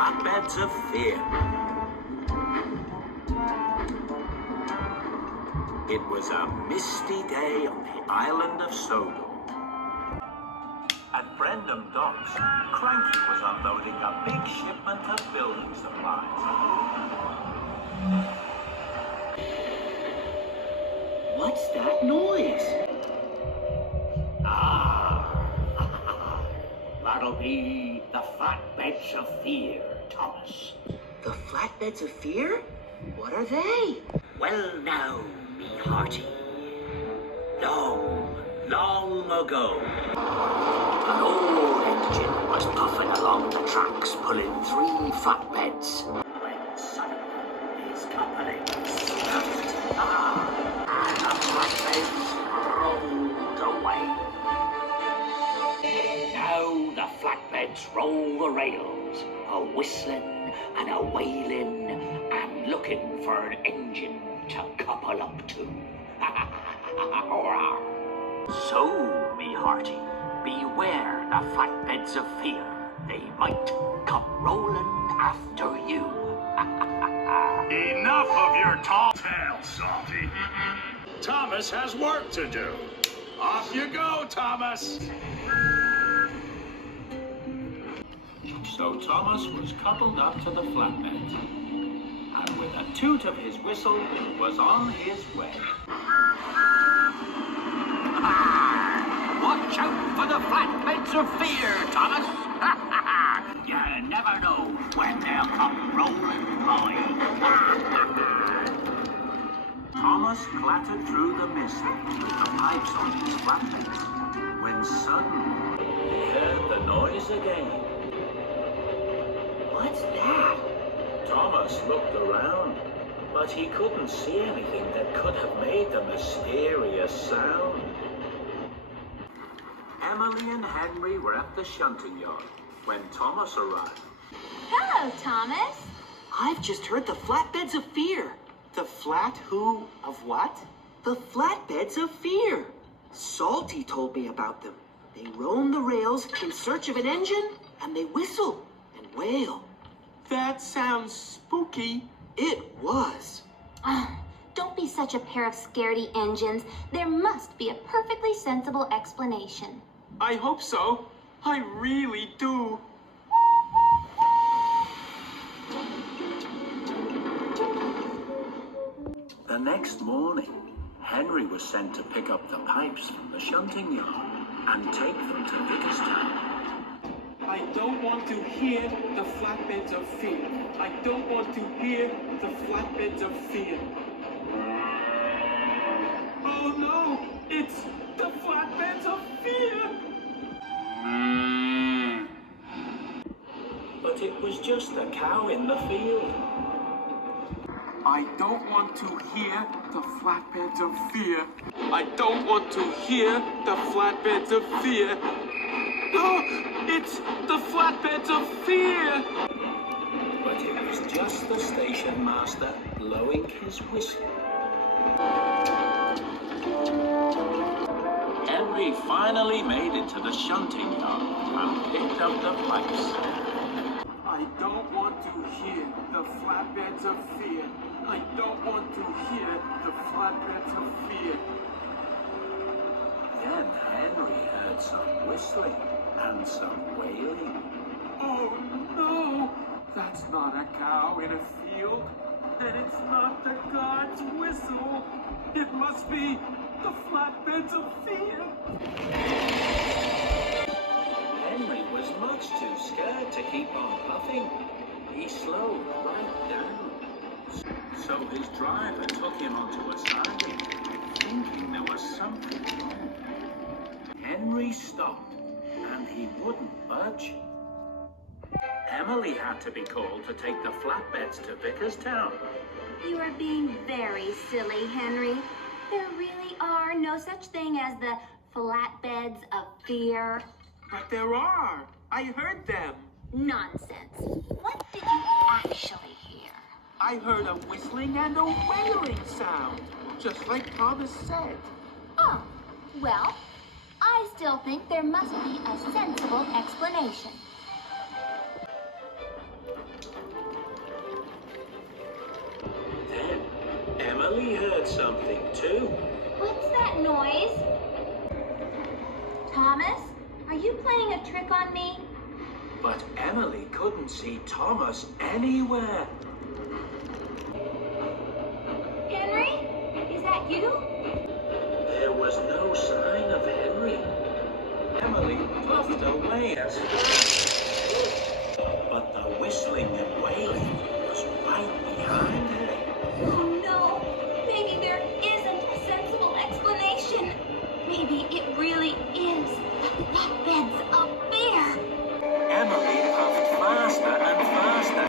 Flatbeds of Fear. It was a misty day on the island of Sodor. At Brendam Docks, Cranky was unloading a big shipment of building supplies. What's that noise? That'll be the Flatbeds of Fear, Thomas. The Flatbeds of Fear? What are they? Well now, me hearty. Long ago, an old engine was puffing along the tracks, pulling 3 flatbeds. When suddenly his company snapped, and the flatbeds rolled away. Now the flatbeds roll the rails, a whistling and a wailing, and looking for an engine to couple up to. So, me hearty, beware the flatbeds of fear. They might come rolling after you. Enough of your tall tale, Salty. Thomas has work to do. Off you go, Thomas. So Thomas was coupled up to the flatbed, and with a toot of his whistle, was on his way. Watch out for the flatbeds of fear, Thomas. You never know when they'll come rolling by. Thomas clattered through the mist with the pipes on his flatbeds, when suddenly he heard the noise again. What's that? Thomas looked around, but he couldn't see anything that could have made the mysterious sound. Emily and Henry were at the shunting yard when Thomas arrived. Hello, Thomas. I've just heard the Flatbeds of Fear. The flat who of what? The Flatbeds of Fear. Salty told me about them. They roam the rails in search of an engine, and they whistle and wail. That sounds spooky. It was. Don't be such a pair of scaredy engines. There must be a perfectly sensible explanation. I hope so. I really do. The next morning, Henry was sent to pick up the pipes from the shunting yard and take them to Vickerstown. I don't want to hear the Flatbeds of Fear. I don't want to hear the Flatbeds of Fear. Oh no! It's the Flatbeds of Fear! But it was just a cow in the field. I don't want to hear the Flatbeds of Fear. I don't want to hear the Flatbeds of Fear. Oh, it's the Flatbeds of Fear! But it was just the station master blowing his whistle. Henry finally made it to the shunting yard and picked up the pipes. I don't want to hear the Flatbeds of Fear. I don't want to hear the Flatbeds of Fear. Then Henry heard some whistling and some wailing. Oh no! That's not a cow in a field. And it's not the guard's whistle. It must be the Flatbeds of Fear. Henry was much too scared to keep on puffing. He slowed right down. So his driver took him onto a side, thinking there was something wrong. Henry stopped, and he wouldn't budge. Emily had to be called to take the flatbeds to Vickerstown. You are being very silly, Henry. There really are no such thing as the Flatbeds of Fear. But there are. I heard them. Nonsense. What did you actually hear? I heard a whistling and a wailing sound, just like Thomas said. Oh, well, I still think there must be a sensible explanation. too. What's that noise? Thomas, are you playing a trick on me? But Emily couldn't see Thomas anywhere. Henry? Is that you? There was no sign of Henry. Emily puffed away as fast. But the whistling and wailing was right behind her. Oh no! Maybe there isn't a sensible explanation. Maybe it really is the flatbeds of fear. Emily puffed faster and faster.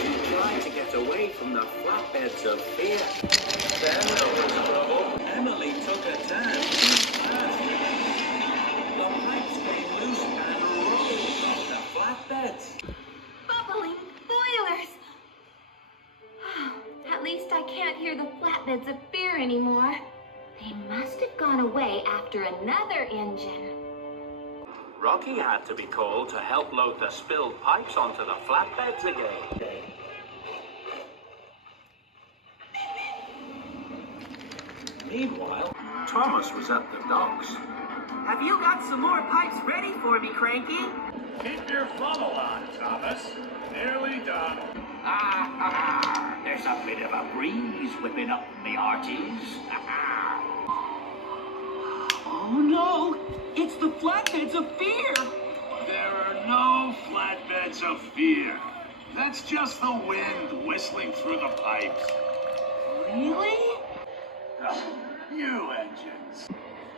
She tried to get away from the flatbeds of fear. Then there was trouble. Emily took a turn too fast. The pipes came loose and rolled off the flatbeds. Bubbling boilers! At least I can't hear the flatbeds of fear anymore. They must have gone away after another engine. Rocky had to be called to help load the spilled pipes onto the flatbeds again. Meanwhile, Thomas was at the docks. Have you got some more pipes ready for me, Cranky? Keep your funnel on, Thomas. Nearly done. There's a bit of a breeze whipping up me hearties. Oh no! It's the flatbeds of fear! There are no flatbeds of fear. That's just the wind whistling through the pipes. Really? New engines.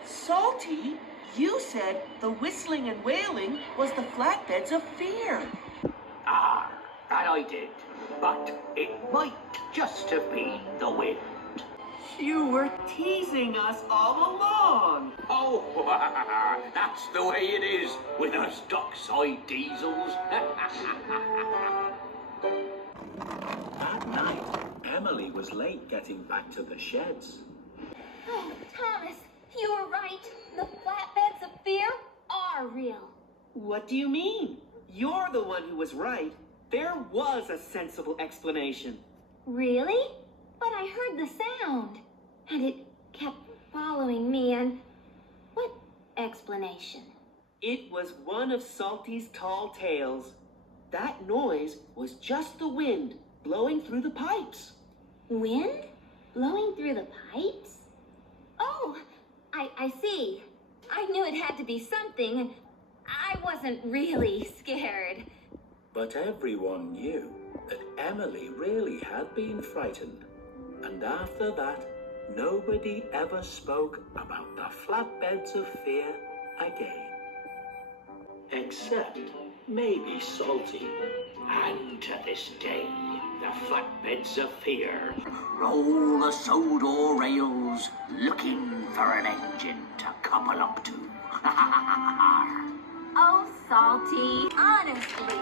Salty, you said the whistling and wailing was the flatbeds of fear. That I did. But it might just have been the wind. You were teasing us all along. Oh, that's the way it is with us dockside diesels. That night, Emily was late getting back to the sheds. Oh, Thomas, you were right. The flatbeds of fear are real. What do you mean? You're the one who was right. There was a sensible explanation. Really? But I heard the sound, and it kept following me, and what explanation? It was one of Salty's tall tales. That noise was just the wind blowing through the pipes. Wind? Blowing through the pipes? Oh, I see. I knew it had to be something, and I wasn't really scared. But everyone knew that Emily really had been frightened. And after that, nobody ever spoke about the flatbeds of fear again. Except maybe Salty. And to this day, the flatbeds of fear roll the Sodor rails looking for an engine to couple up to. Oh, Salty, honestly.